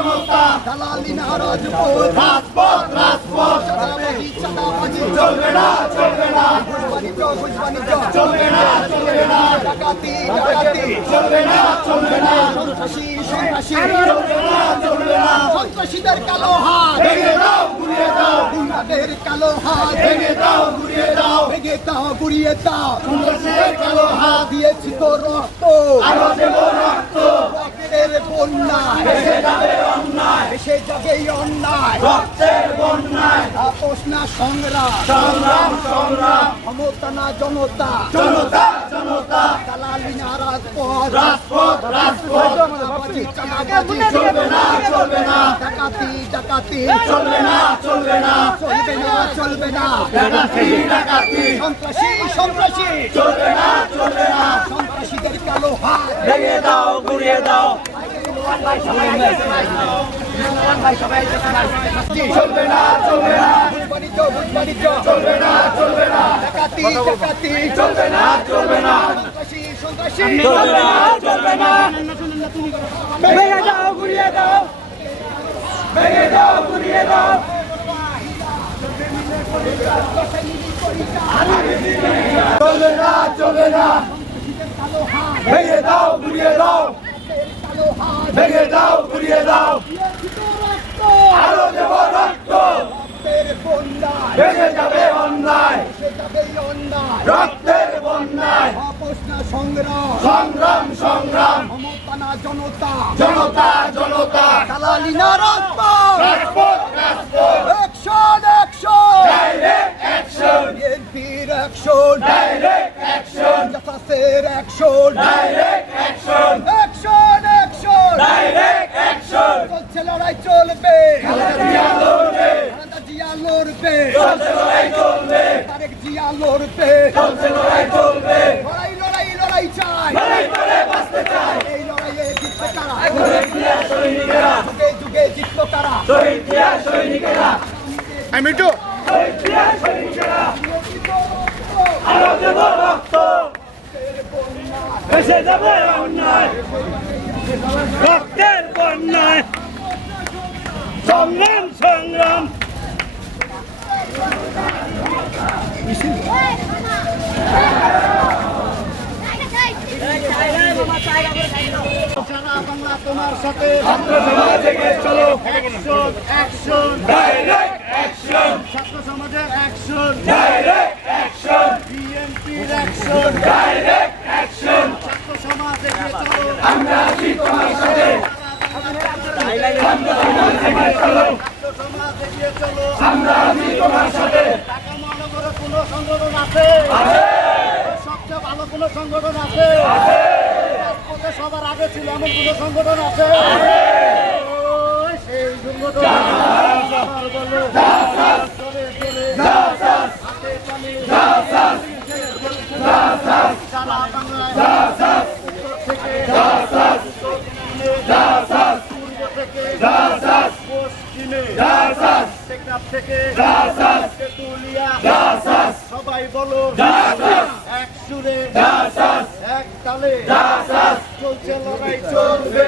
জনতা। দালালি নারাজ রাজপথ রাজপথ। চলবে না চলবে না। চলবে না চলবে না। ডাকাতি ডাকাতি। চলবে না চলবে না। সন্ত্রাসী সন্ত্রাসী। চলবে না চলবে না। সন্ত্রাসীদের কালো হাত। ভেঙে দাও গুড়িয়ে দাও। গুন্ডাদের কালো হাত। ভেঙে দাও গুড়িয়ে দাও। ভেঙে দাও গুড়িয়ে দাও। সন্ত্রাসীদের কালো হাত। দিয়েছি তো রক্ত। আরও দেব রক্ত। রক্তের বন্যা ভেসে যাবে অন্যায় ভেসে যাবে অন্যায়। রক্তের বন্যায়। আপোষ না সংগ্রাম। সংগ্রাম সংগ্রাম। ক্ষমতা না জনতা। জনতা জনতা। দালালি না রাজপথ। রাজপথ রাজপথ। চলবে না। চলবে না ডাকাতি ডাকাতি। চলবে না চলবে না। চলবে না চলবে না। ডাকাতি ডাকাতি। সন্ত্রাসী সন্ত্রাসী। চলবে না চলবে না। সন্ত্রাসীদের কালো হাত। ভেঙে দাও গুড়িয়ে দাও। চলবে না চলবে না। চলবে না চলবে না চলবে না চলবে না চলবে না চলবে না ভেঙে দাও গুড়িয়ে দাও ভেঙে দাও গুড়িয়ে দাও চলবে না চলবে না ভেঙে দাও ঘুরিয়ে দাও। ভেঙে দাও ঘুরিয়ে দাও। আরও দেব রক্ত ভেঙে যাবে অন্যায়। রক্তের বন্যায়। সংগ্রাম সংগ্রাম। সংগ্রাম জনতা জনতা। জনতা দালালি না রাজপথ রাজপথ। রাজপথ অ্যাকশন অ্যাকশন ডাইরেক্ট অ্যাকশন বিএনপির অ্যাকশন ডাইরেক্ট অ্যাকশন জাসাসের অ্যাকশন ডাইরেক্ট চলছে লড়াই চলবে। জিয়া লড়বে। তারেক জিয়া লড়বে। লড়াই চলবে। লড়াই লড়াই লড়াই চাই। লড়াই করে বাঁচতে চাই। এই লড়াইয়ে জিতবে কারা? যুগে জিতলো কারা? আমি তো আরও দেব রক্ত ভেসে যাবে অন্যায়। রক্তের বন্যায় সংগ্রাম সংগ্রাম তোমার সাথে ছাত্র সমাজ চলো অ্যাকশন অ্যাকশন ডাইরেক্ট অ্যাকশন ছাত্র সমাজের অ্যাকশন ডাইরেক্ট অ্যাকশন ছাত্র সমাজ এগিয়ে চলো আমরা আছি তোমার সাথে ঢাকা মহানগরে কোন সংগঠন সবার আগে ছিল এমন কোন সংগঠন আছে চলে চলে, তালি, সারা বাংলায়, উত্তর থেকে, পূর্ব থেকে, পশ্চিমে, টেকনাফ থেকে, তেঁতুলিয়া, সবাই বলো এক সুরে এক তালে। চলছে লড়াই চলবে।